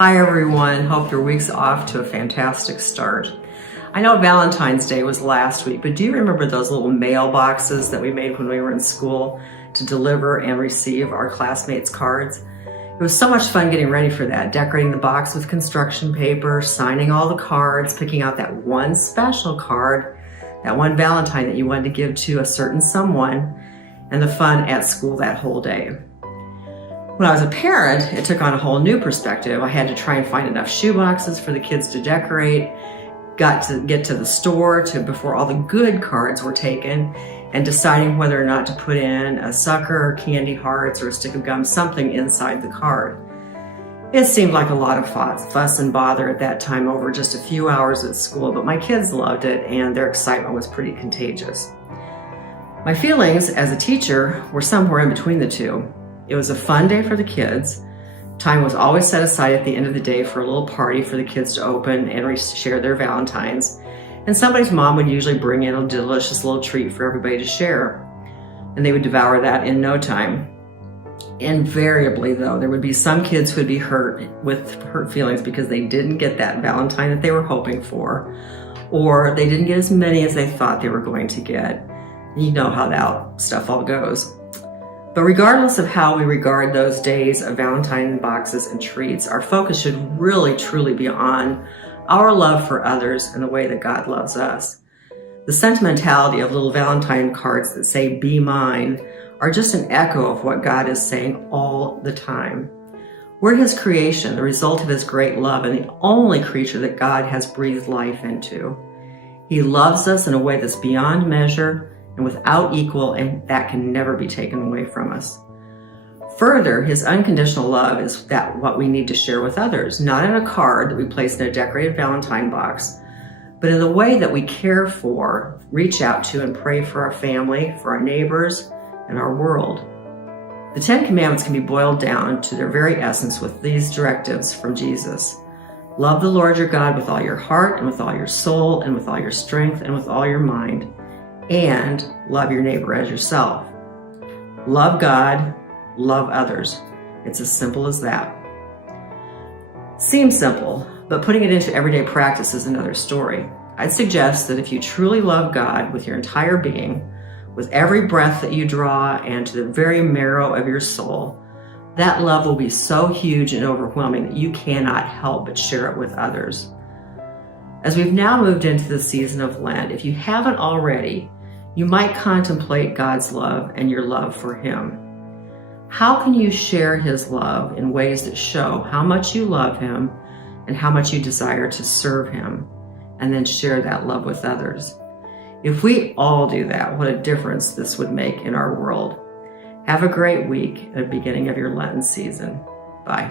Hi everyone, hope your week's off to a fantastic start. I know Valentine's Day was last week, but do you remember those little mailboxes that we made when we were in school to deliver and receive our classmates' cards? It was so much fun getting ready for that, decorating the box with construction paper, signing all the cards, picking out that one special card, that one Valentine that you wanted to give to a certain someone, and the fun at school that whole day. When I was a parent, it took on a whole new perspective. I had to try and find enough shoe boxes for the kids to decorate, got to get to the store before all the good cards were taken, and deciding whether or not to put in a sucker, candy hearts, or a stick of gum, something inside the card. It seemed like a lot of fuss and bother at that time over just a few hours at school, but my kids loved it and their excitement was pretty contagious. My feelings as a teacher were somewhere in between the two. It was a fun day for the kids. Time was always set aside at the end of the day for a little party for the kids to open and share their Valentines. And somebody's mom would usually bring in a delicious little treat for everybody to share. And they would devour that in no time. Invariably, though, there would be some kids who would be hurt with hurt feelings because they didn't get that Valentine that they were hoping for, or they didn't get as many as they thought they were going to get. You know how that stuff all goes. But regardless of how we regard those days of Valentine boxes and treats, our focus should really truly be on our love for others and the way that God loves us. The sentimentality of little Valentine cards that say, "Be mine," are just an echo of what God is saying all the time. We're His creation, the result of His great love, and the only creature that God has breathed life into. He loves us in a way that's beyond measure and without equal, and that can never be taken away from us. Further, His unconditional love is what we need to share with others, not in a card that we place in a decorated Valentine box, but in the way that we care for, reach out to, and pray for our family, for our neighbors, and our world. The Ten Commandments can be boiled down to their very essence with these directives from Jesus. Love the Lord your God with all your heart, and with all your soul, and with all your strength, and with all your mind. And love your neighbor as yourself. Love God, love others. It's as simple as that. Seems simple, but putting it into everyday practice is another story. I'd suggest that if you truly love God with your entire being, with every breath that you draw and to the very marrow of your soul, that love will be so huge and overwhelming that you cannot help but share it with others. As we've now moved into the season of Lent, if you haven't already, you might contemplate God's love and your love for Him. How can you share His love in ways that show how much you love Him and how much you desire to serve Him, and then share that love with others? If we all do that, what a difference this would make in our world. Have a great week at the beginning of your Lenten season. Bye.